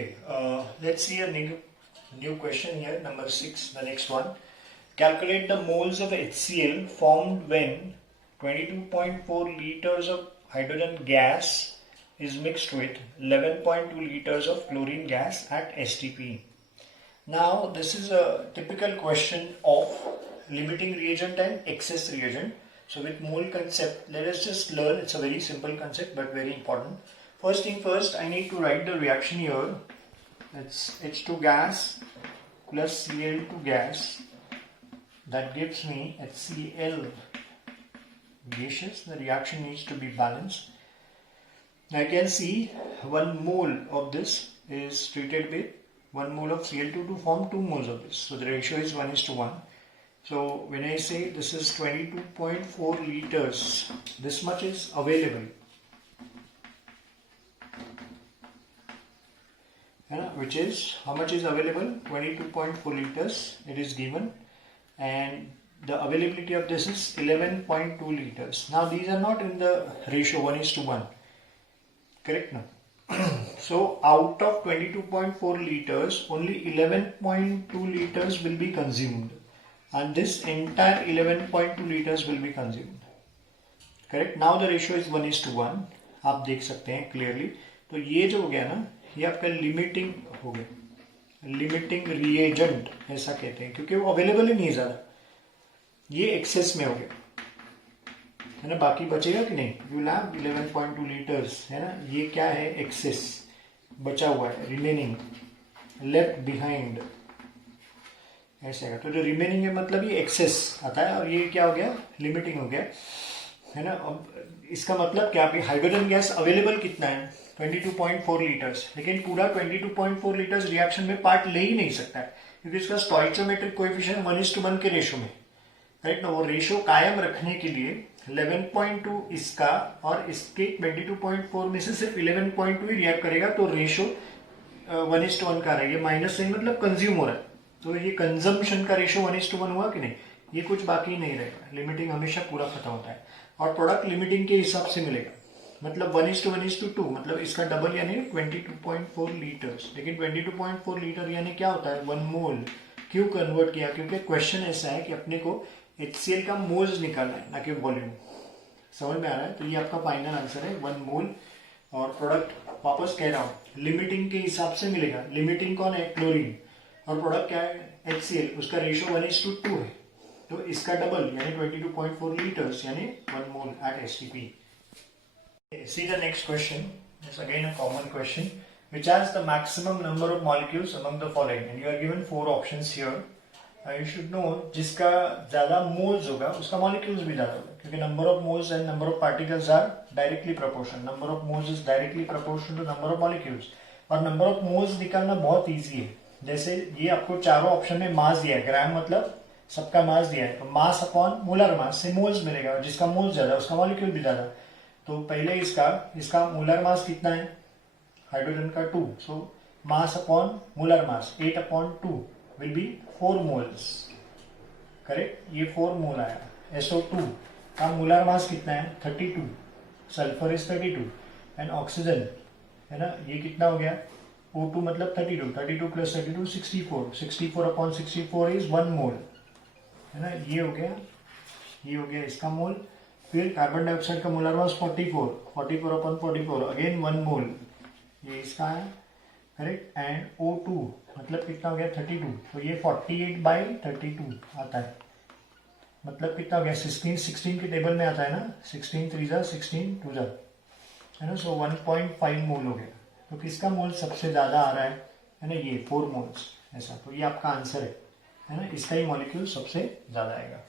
Okay, let's see a new question here, number 6, the next one. Calculate the moles of HCl formed when 22.4 liters of hydrogen gas is mixed with 11.2 liters of chlorine gas at STP. Now, this is a typical question of limiting reagent and excess reagent. So, with mole concept, let us just learn. It's a very simple concept but very important. First thing first, I need to write the reaction here. It's H2 gas plus Cl2 gas. That gives me HCl gaseous. The reaction needs to be balanced. I can see 1 mole of this is treated with 1 mole of Cl2 to form 2 moles of this. So the ratio is 1:1. So when I say this is 22.4 liters, this much is available. Which is, how much is available? 22.4 liters it is given, and the availability of this is 11.2 liters. Now these are not in the ratio 1:1, correct? No. So out of 22.4 liters, only 11.2 liters will be consumed, and this entire 11.2 liters will be consumed, correct? Now the ratio is 1:1. आप देख सकते हैं clearly. तो ये जो हो गया ना, ये आपका लिमिटिंग हो गया, लिमिटिंग रिएजेंट ऐसा कहते हैं, क्योंकि वो अवेलेबल ही नहीं है ज़्यादा. ये एक्सेस में हो गया है ना. बाकी बचेगा कि नहीं? यू हैव 11.2 लीटर्स है ना. ये क्या है? एक्सेस बचा हुआ है, रिमेनिंग, लेफ्ट बिहाइंड ऐसे है. तो जो रिमेनिंग है मतलब ये एक्सेस आता है, और ये क्या हो गया? लिमिटिंग हो गया है ना. अब इसका मतलब क्या? अभी हाइड्रोजन गैस अवेलेबल कितना है? 22.4 लीटर्स. लेकिन पूरा 22.4 लीटर्स रिएक्शन में पार्ट ले ही नहीं सकता है, क्योंकि इसका स्टोइचियोमेट्रिक कोएफिशिएंट 1:1 के रेशो में, राइट ना. वो रेशो कायम रखने के लिए 11.2 इसका और इसके 22.4 में से सिर्फ 11.2 ही रिएक्ट करेगा, तो रेशो 1:1 का रहेगा. माइनस से मतलब कंज्यूम हो रहा है, तो ये कंजम्पशन का रेशो 1:1 हुआ कि नहीं? ये कुछ बाकी नहीं रहेगा. लिमिटिंग हमेशा पूरा खत्म होता है, और प्रोडक्ट लिमिटिंग के हिसाब से मिलेगा. मतलब 1:1:2, मतलब इसका डबल यानी 22.4 लीटर्स. लेकिन 22.4 लीटर यानी क्या होता है? 1 मोल. क्यों कन्वर्ट किया? क्योंकि क्वेश्चन ऐसा है कि अपने को HCl का मोल्स निकालना है, ना कि वॉल्यूम. समझ में आ रहा है? तो ये आपका फाइनल आंसर है, 1 मोल. और प्रोडक्ट वापस कह रहा हूं, लिमिटिंग के हिसाब से मिलेगा. लिमिटिंग कौन है? क्लोरीन. और प्रोडक्ट क्या है? HCl. उसका रेशियो 1:2 है, तो इसका डबल यानी 22.4 liters यानी 1 mole at STP. See the next question. It's again a common question. Which has the maximum number of molecules among the following? And you are given 4 options here. You should know, जिसका ज्यादा moles होगा उसका molecules भी ज्यादा होगा, क्योंकि number of moles and number of particles are directly proportional. Number of moles is directly proportional to number of molecules. और number of moles निकालना बहुत easy है. जैसे ये आपको चारों ऑप्शन में मास दिया है, ग्राम मतलब सबका मास दिया है, तो मास अपॉन मोलर मास से मोल्स मिलेगा, और जिसका मोल्स ज्यादा उसका मॉलिक्यूल भी ज्यादा. तो पहले इसका मोलर मास कितना है? हाइड्रोजन का 2. So mass upon molar mass 8/2 will be 4 moles, correct. ये 4 मोल आया. SO2 का मोलर मास कितना है? 32. सल्फर इज 32, एंड ऑक्सीजन है ना, ये कितना हो गया? O2 मतलब 32. 32 प्लस 32 64. 64/64 इज 1 मोल है ना. ये हो गया, ये हो गया इसका मोल. फिर कार्बन डाइऑक्साइड का मोलर मास 44. 44/44 अगेन 1 मोल, ये इसका है, करेक्ट. एंड O2 मतलब कितना हो गया? 32. तो ये 48/32 आता है. मतलब कितना हो गया? 16 के टेबल में आता है ना. 16 3 16 2 है ना. सो 1.5 मोल हो गया. तो किसका मोल सबसे ज्यादा आ रहा है ना? ये 4 मोल्स ऐसा. तो ये आपका आंसर है ना. इसका ही मॉलिक्यूल सबसे ज्यादा आएगा.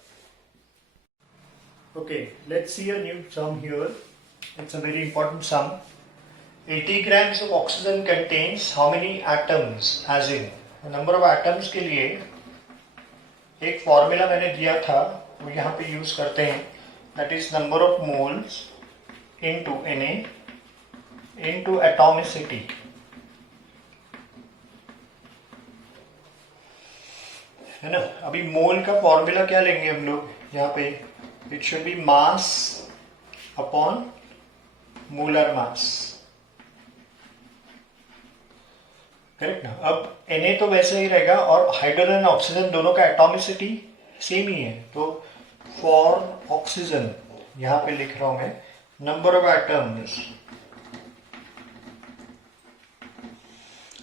Okay, let's see a new sum here. It's a very important sum. 80 grams of oxygen contains how many atoms? As in, the number of atoms के लिए एक फॉर्मूला मैंने दिया था, वो यहाँ पे यूज करते हैं. That is number of moles into Na into atomicity. है ना. अभी मोल का फॉर्मूला क्या लेंगे हम लोग यहाँ पे? It should be mass upon molar mass. Correct ना। अब Na तो वैसे ही रहेगा और हाइड्रोजन ऑक्सीजन दोनों का एटॉमिसिटी सेम ही है, तो फॉर ऑक्सीजन यहां पे लिख रहा हूं मैं, number of atoms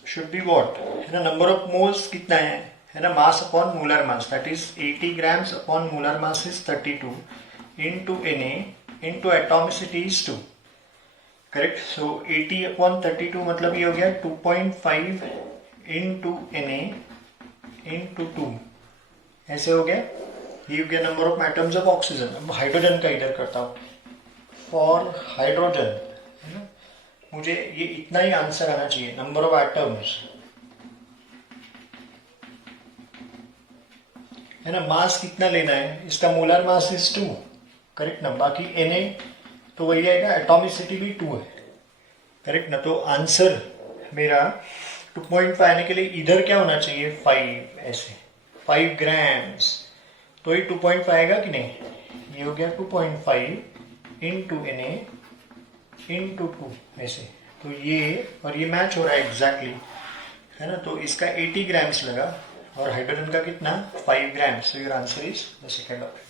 should be what, है ना, नंबर ऑफ मोल्स कितना है ना, मास upon molar mass, that is 80 grams upon molar mass is 32 into Na into atomicity is 2, correct. So 80 upon 32 मतलब ये हो गया 2.5 into Na into 2, ऐसे हो गया, ये हो गया number of atoms of oxygen. अब हाइड्रोजन का इधर करता हूं, फॉर हाइड्रोजन, है ना, मुझे ये इतना ही आंसर आना चाहिए, नंबर ऑफ एटम्स, है ना, मास कितना लेना है, इसका मोलर मास इज 2, करेक्ट ना। बाकी Na तो वही आएगा, एटॉमिसिटी भी 2 है, करेक्ट ना। तो आंसर मेरा 2.5 आने के लिए इधर क्या होना चाहिए, 5, ऐसे 5 ग्राम्स, तो ये 2.5 आएगा कि नहीं, ये हो गया 2.5 इंटू Na इंटू 2, ऐसे, तो ये और ये मैच हो रहा है एग्जैक्टली, है ना। तो इसका 80 ग्राम्स लगा और हाइड्रोजन का कितना, 5 grams, so your answer is the second option.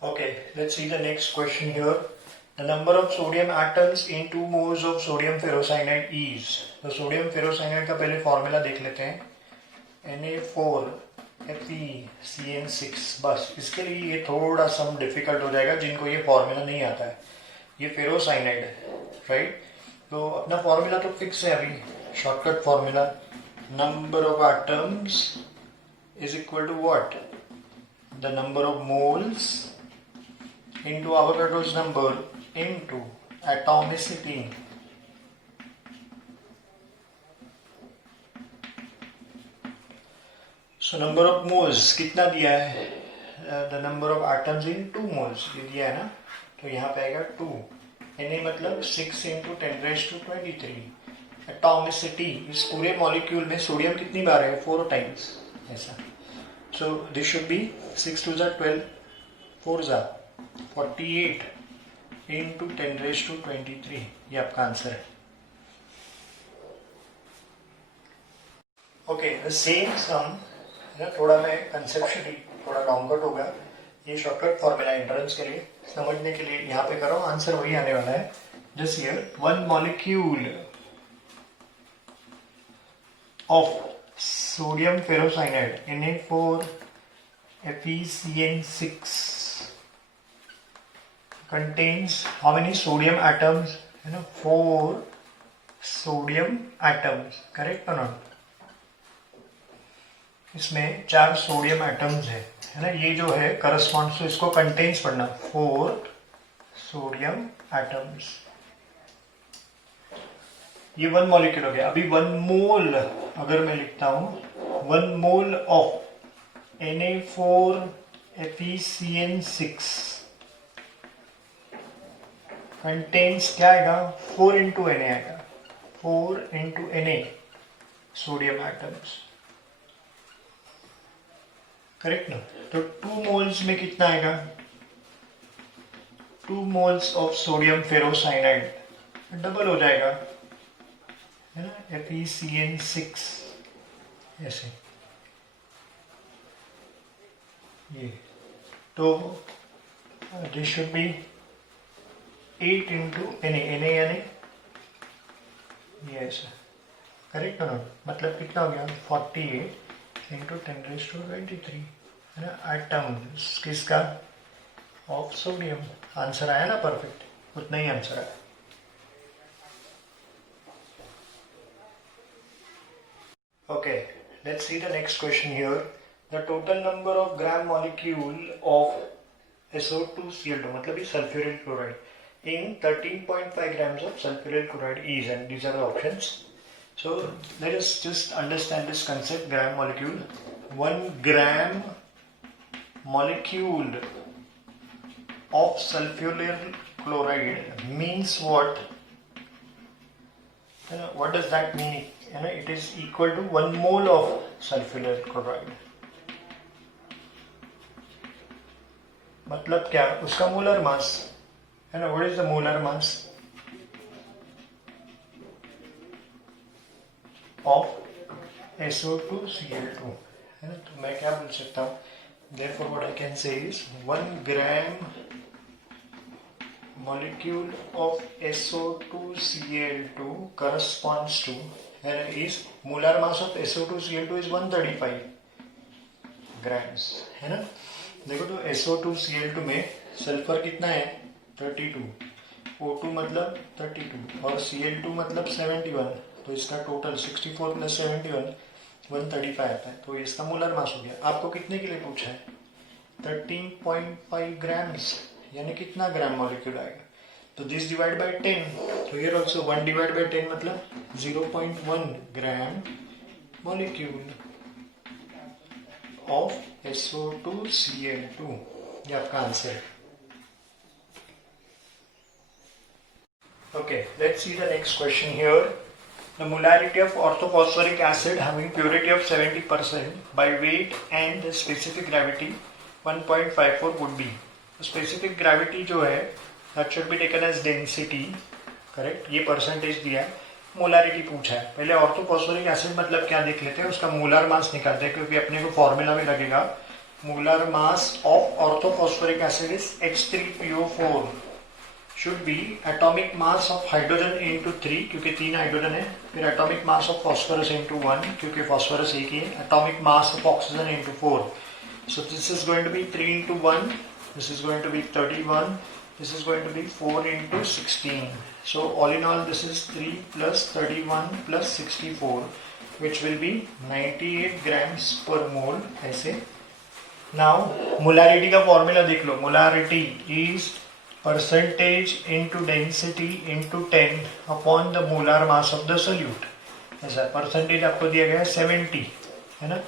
Okay, let's see the next question here. The number of sodium atoms in 2 moles of sodium ferrocyanide is. तो sodium ferrocyanide का पहले फॉर्मूला देख लेते हैं, Na4FeCN6। बस इसके लिए ये थोड़ा सा डिफिकल्ट हो जाएगा जिनको ये फॉर्मूला नहीं आता है, ये फेरोसाइनाइड है, राइट। तो अपना फॉर्मूला तो फिक्स है अभी, shortcut formula, number of atoms is equal to what, the number of moles into Avogadro's number into atomicity. So number of moles कितना दिया है, the number of atoms in 2 moles ये दिया है ना, तो यहाँ पे आएगा 2, Na मतलब 6 into 10 raised to 23। एटॉमिसिटी, इस पूरे मॉलिक्यूल में सोडियम कितनी बार है, 4 टाइम्स, ऐसा। So this should be 6 2 12, 4 48 into 10 raised to 23, ये आपका आंसर है। ओके, द सेम सम, थोड़ा मैं कंसेप्चुअली थोड़ा लॉन्ग कट होगा, ये शॉर्टकट फॉर्मूला एंट्रेंस के लिए समझने के लिए यहाँ पे करो, आंसर वही आने वाला है। Just here 1 molecule of sodium ferrocyanide Na4FeCN6 contains how many sodium atoms, 4 sodium atoms, correct or not। इसमें 4 सोडियम एटम्स है ना, ये जो है करस्पॉन्ड टू, इसको कंटेन्स पढ़ना, 4 सोडियम एटम्स, ये 1 मॉलिक्यूल हो गया। अभी 1 मोल अगर मैं लिखता हूं, 1 मोल ऑफ Na4FeCN6 कंटेन्स क्या आएगा, 4 इंटू Na आएगा, 4 into Na sodium atoms, correct ना। तो 2 मोल्स में कितना आएगा, 2 moles of sodium ferrocyanide, double हो जाएगा, है ना, FeCN6, ऐसे, ये तो this should be 8 into Na यानी ये ऐसा, करेक्ट ना, मतलब कितना हो गया, 48 इंटू 10 raised to 23, है ना, एटम्स किसका, ऑफ सोडियम। आंसर आया ना परफेक्ट, उतना ही आंसर आया। Okay, let's see the next question here. The total number of gram molecule of SO2Cl2 मतलब ये sulphuryl chloride in 13.5 grams of sulfuryl chloride is, and these are the options. So let us just understand this concept, gram molecule. 1 gram molecule of sulfuryl chloride means what? What does that mean? It is equal to 1 mole of sulfuryl chloride. मतलब क्या, उसका molar mass, है ना, what is the molar mass? Of SO2Cl2, है ना. तो मैं क्या बोल सकता हूँ, therefore what I can say is 1 gram molecule of SO2Cl2 corresponds to, and is molar mass of SO2Cl2 is 135 grams, है ना. देखो तो SO2Cl2 में सल्फर कितना है 32, O2 मतलब 32 और Cl2 मतलब 71, तो इसका टोटल 64 प्लस 71 135 आता है. तो इसका मोलर मास हो गया. आपको कितने के लिए पूछा है 13.5 ग्राम्स, यानी कितना ग्राम मॉलिक्यूल आएगा. तो दिस डिवाइड बाय 10, तो हियर आल्सो 1 डिवाइड बाय 10 मतलब 0.1 ग्राम मॉलिक्यूल ऑफ SO2Cl2. ये आपका आंसर है. Okay, let's see the next question here. The molarity of orthophosphoric acid having purity of 70% by weight and the specific gravity 1.54 would be. Specific gravity जो है that should be taken as density, correct. ये percentage दिया है. Molarity पूछा है. पहले orthophosphoric acid मतलब क्या देख लेते हैं, उसका मोलर मास निकालते हैं, क्योंकि अपने को फॉर्मूला में लगेगा molar mass of orthophosphoric acid is H3PO4 should be atomic mass of hydrogen into 3, क्योंकि 3 हाइड्रोजन है. फिर atomic mass of phosphorus into 1, क्योंकि phosphorus एक ही है. atomic mass of oxygen into 4. So this is going to be 3 into 1, this is going to be 31, this is going to be 4 into 16. So all in all this is 3 plus 31 plus 64, which will be 98 grams per mole. ऐसे. Now molarity का formula देख लो. molarity is percentage into density into 10 upon the molar mass of the solute. ऐसा percentage आपको दिया गया है 70, है ना.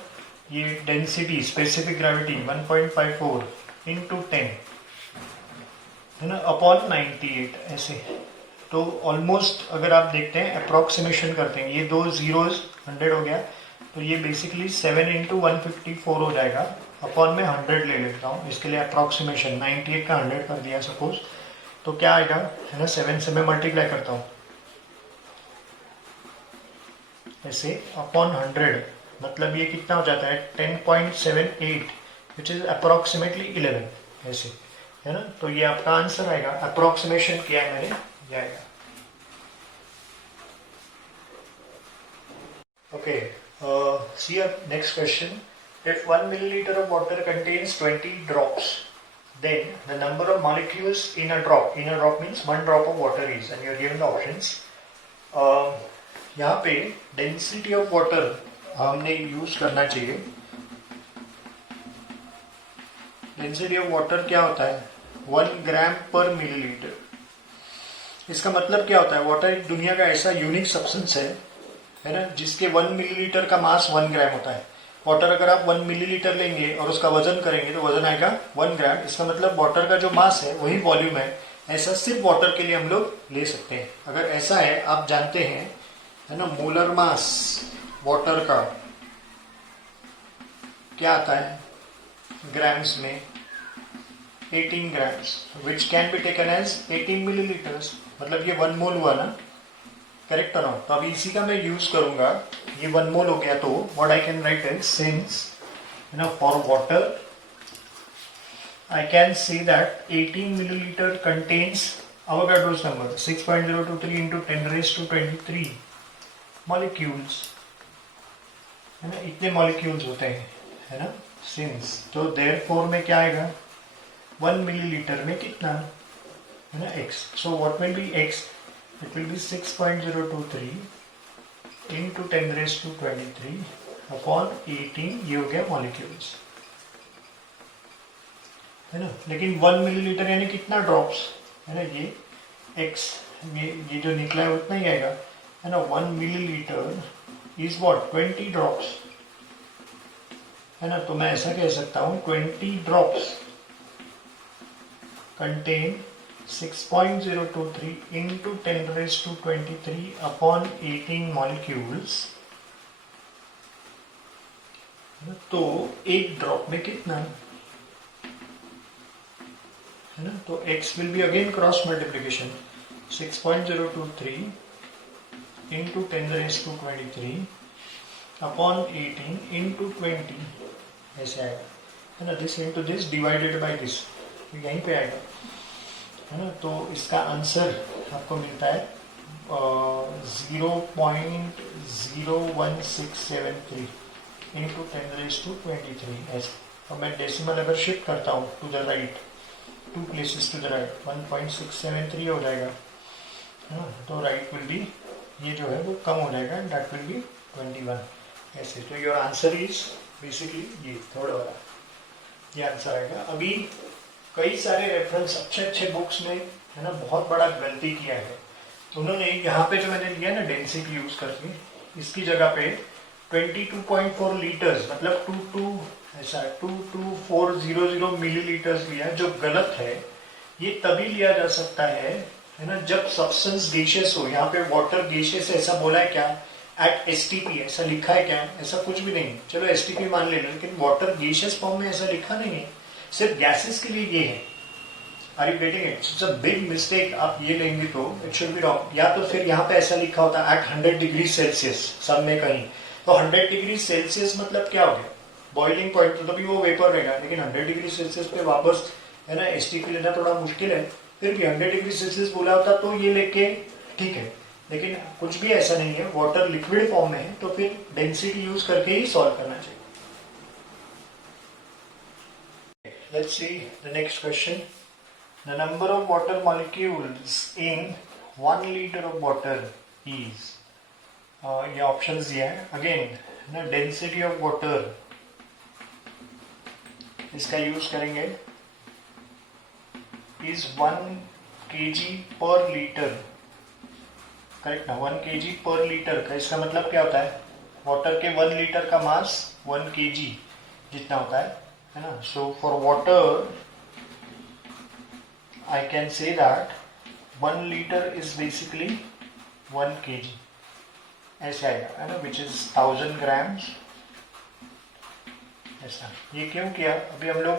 ये डेंसिटी स्पेसिफिक ग्रेविटी 1.54 into 10, है ना, अपॉन 98 ऐसे. तो ऑलमोस्ट अगर आप देखते हैं अप्रोक्सीमेशन करते हैं, ये दो जीरोज 100 हो गया, तो ये बेसिकली 7 into 154 हो जाएगा. अपॉन में 100 ले लेता हूँ इसके लिए अप्रोक्सीमेशन. 98 का 100 कर दिया सपोज, तो क्या आएगा, है ना, 7 से मैं मल्टीप्लाई करता हूँ ऐसे अपॉन 100, मतलब ये कितना हो जाता है 10.78, विच इज अप्रोक्सीमेटली 11 ऐसे, है ना. तो ये आपका आंसर आएगा. अप्रोक्सीमेशन किया है मैंने, ये आएगा. Okay, see next question. If 1 milliliter of water contains 20 drops, then the number of molecules in a drop means 1 drop of water is, and you are given the options. यहाँ पे density of water हमने use करना चाहिए. density of water क्या होता है 1 ग्राम पर millilitre. इसका मतलब क्या होता है, वाटर एक दुनिया का ऐसा यूनिक सब्सटेंस है ना, जिसके 1 मिलीलीटर का मास 1 ग्राम होता है. वाटर अगर आप 1 मिलीलीटर लेंगे और उसका वजन करेंगे तो वजन आएगा 1 ग्राम. इसका मतलब वाटर का जो मास है वही वॉल्यूम है. ऐसा सिर्फ वाटर के लिए हम लोग ले सकते हैं. अगर ऐसा है, आप जानते हैं, है ना, मोलर मास वाटर का क्या आता है ग्राम्स में 18 grams, which can be taken as 18 millilitres. मतलब ये 1 मोल हुआ ना, करेक्ट ना. तो अभी इसी का मैं यूज करूंगा. ये 1 मोल हो गया, तो what I can write is since, you know, for water I can see that 18 milliliter contains Avogadro's number 6.023 into 10 raised to 23 molecules, है ना. इतने मॉलिक्यूल्स होते हैं, है ना, सिंस. तो देयरफॉर में क्या आएगा 1 मिलीलीटर में कितना, है ना, x. So what will be x, it will be 6.023 into 10 raised to 23 upon 18. ये हो गया मॉलिक्यूल्स, है ना. लेकिन 1 मिलीलीटर यानी कितना ड्रॉप्स, है ना, ये x, ये जो निकला है उतना ही आएगा, है ना. 1 मिलीलीटर इज व्हाट 20 ड्रॉप्स, है ना. तो मैं ऐसा कह सकता हूँ 20 drops contain 6.023 into 10 raised to 23 upon 18 molecules. तो एक ड्रॉप में कितना, है ना. तो x will be again cross multiplication 6.023 into 10 raised to 23 upon 18 into 20 ऐसे आएगा, है ना. This into this divided by this, यहीं पे आएगा, है ना. तो इसका आंसर आपको मिलता है 0.01673 इंटू 10⁻23 ऐसे. और मैं डेसिमल अगर शिफ्ट करता हूँ to the right, 2 places to the right, 1.673 हो जाएगा, है ना. तो राइट विल बी, ये जो है वो कम हो जाएगा, एंड दैट विल बी 21 ऐसे. तो योर आंसर इज बेसिकली ये थर्ड वाला, ये आंसर आएगा. अभी कई सारे रेफरेंस अच्छे अच्छे बुक्स में, है ना, बहुत बड़ा गलती किया है उन्होंने. यहाँ पे जो मैंने लिया ना डेंसिटी यूज करके, इसकी जगह पे 22.4 लीटर्स मतलब 22400 मिलीलीटर्स लिया, जो गलत है. ये तभी लिया जा सकता है ना, जब सब्सटेंस गैसियस हो. यहाँ पे वाटर गैसियस ऐसा बोला है क्या? एट एसटीपी ऐसा लिखा है क्या? ऐसा कुछ भी नहीं. चलो एसटीपी मान लेना, लेकिन वाटर गैसियस फॉर्म में ऐसा लिखा नहीं है. सिर्फ गैसेस के लिए ये है. Are you getting it? It's a big mistake. आप ये लेंगे तो इट शुड बी रॉन्ग. या तो फिर यहाँ पे ऐसा लिखा होता है एट 100 डिग्री सेल्सियस सब में कहीं. तो 100 डिग्री सेल्सियस मतलब क्या हो गया? Boiling point. तो तभी वो वेपर रहेगा. लेकिन 100 डिग्री सेल्सियस पे वापस, है ना, एसटीपी लेना थोड़ा मुश्किल है. फिर भी 100 डिग्री सेल्सियस बोला होता तो ये लेके ठीक है. लेकिन कुछ भी ऐसा नहीं है, वाटर लिक्विड फॉर्म में है, तो फिर डेंसिटी यूज करके ही सॉल्व करना चाहिए. Let's see the next question. The number of water molecules in 1 liter of water is, ये ऑप्शंस दिया है. अगेन ना, डेंसिटी ऑफ वाटर, इसका यूज करेंगे, इज 1 kg पर लीटर. करेक्ट ना, 1 kg पर लीटर का इसका मतलब क्या होता है? वाटर के 1 लीटर का मास 1 kg जितना होता है ना. So for water I can say that 1 liter is basically 1 kg ऐसे आएगा, है ना, which is 1000 grams ऐसा. ये क्यों किया? अभी हम लोग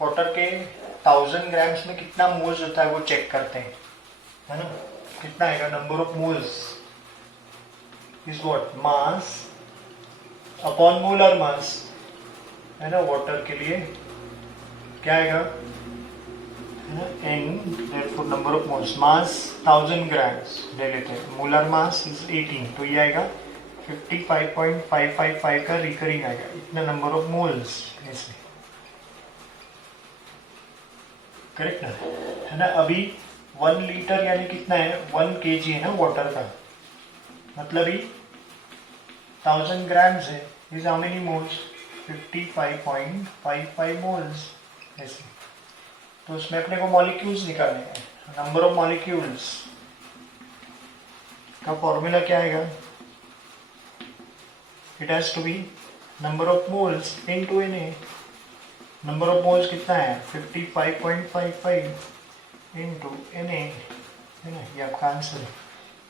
वाटर के 1000 ग्राम्स में कितना मोल्स होता है वो चेक करते हैं, है ना. कितना आएगा? Number of moles is what? Mass upon molar मास, है ना. वाटर के लिए क्या आएगा? N, therefore number of moles, mass 1000 grams ले लेते हैं, molar mass is 18, तो ये आएगा 55.555 का रिकरिंग आएगा. इतना नंबर ऑफ मोल्स ऐसे. करेक्ट ना, है ना. अभी 1 लीटर यानी कितना है? 1 kg है ना वाटर का, मतलब ही 1000 ग्राम्स है. Is how many moles? 55.55 moles ऐसे. तो उसमें अपने को मॉलिक्यूल्स निकालने हैं. नंबर ऑफ मॉलिक्यूल्स का फॉर्मूला क्या आएगा? It has to be number of moles into Na. Number of moles कितना है? 55.55 इनटू Na, है ना. ये आपका आंसर है.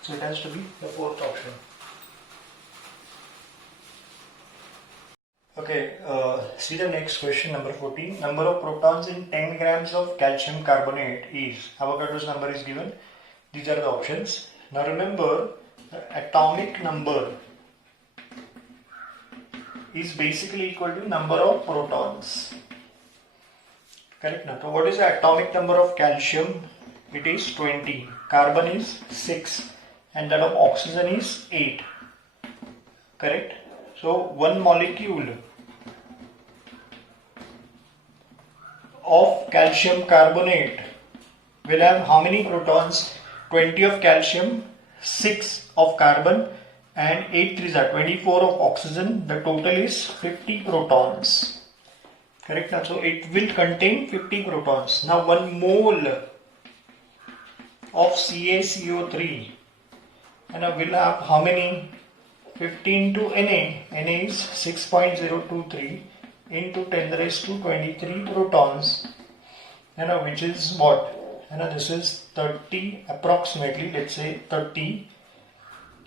So it has to be the fourth option. Okay, see the next question, number 14. Number of protons in 10 grams of calcium carbonate is, Avogadro's number is given. These are the options. Now remember, the atomic number is basically equal to number of protons. Correct now. So what is the atomic number of calcium? It is 20. Carbon is 6. And that of oxygen is 8. Correct? So one molecule of calcium carbonate will have how many protons? 20 of calcium, 6 of carbon, and 8 3s are 24 of oxygen. The total is 50 protons. Correct? So it will contain 50 protons. Now 1 mole of CaCO3 and will have how many? 15 to Na. Na is 6.023 into 10⁻23 protons, which is what? This is 30 approximately. Let's say 30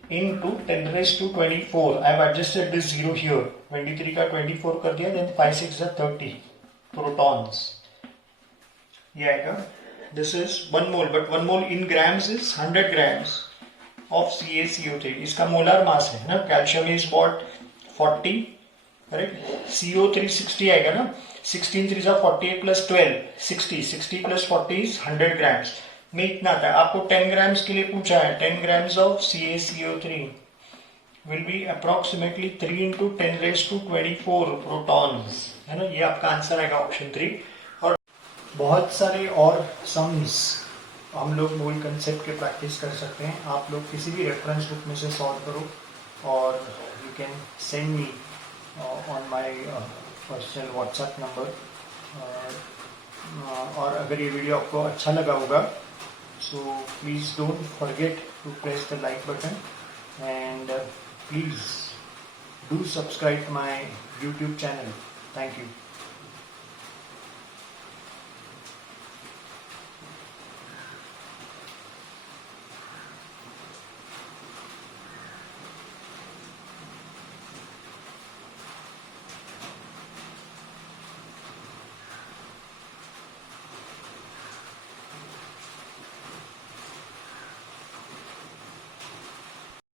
into 10⁻24. I have adjusted this 0 here. 23 का 24 कर दिया. Then 5 6 are 30 protons. ये आएगा. This is 1 mole, but 1 mole in grams is 100 grams of CaCO3. इसका molar mass है ना. Calcium is what? 40, correct. CO3 60 आएगा ना. 16 3 48 प्लस 12 60. 60 प्लस 40 इज 100 ग्राम्स में इतना आता है. आपको 10 ग्राम्स के लिए पूछा है. 10 grams of CaCO3 will be approximately 3 into 10 raised to 24 protons, है ना. ये आपका आंसर आएगा ऑप्शन 3. और बहुत सारे और सम्स हम लोग मूल कंसेप्ट के प्रैक्टिस कर सकते हैं. आप लोग किसी भी रेफरेंस बुक में से सॉल्व करो और you can send me on my personal WhatsApp number. और अगर ये वीडियो आपको अच्छा लगा होगा so please don't forget to press the like button and please do subscribe to my YouTube channel. Thank you.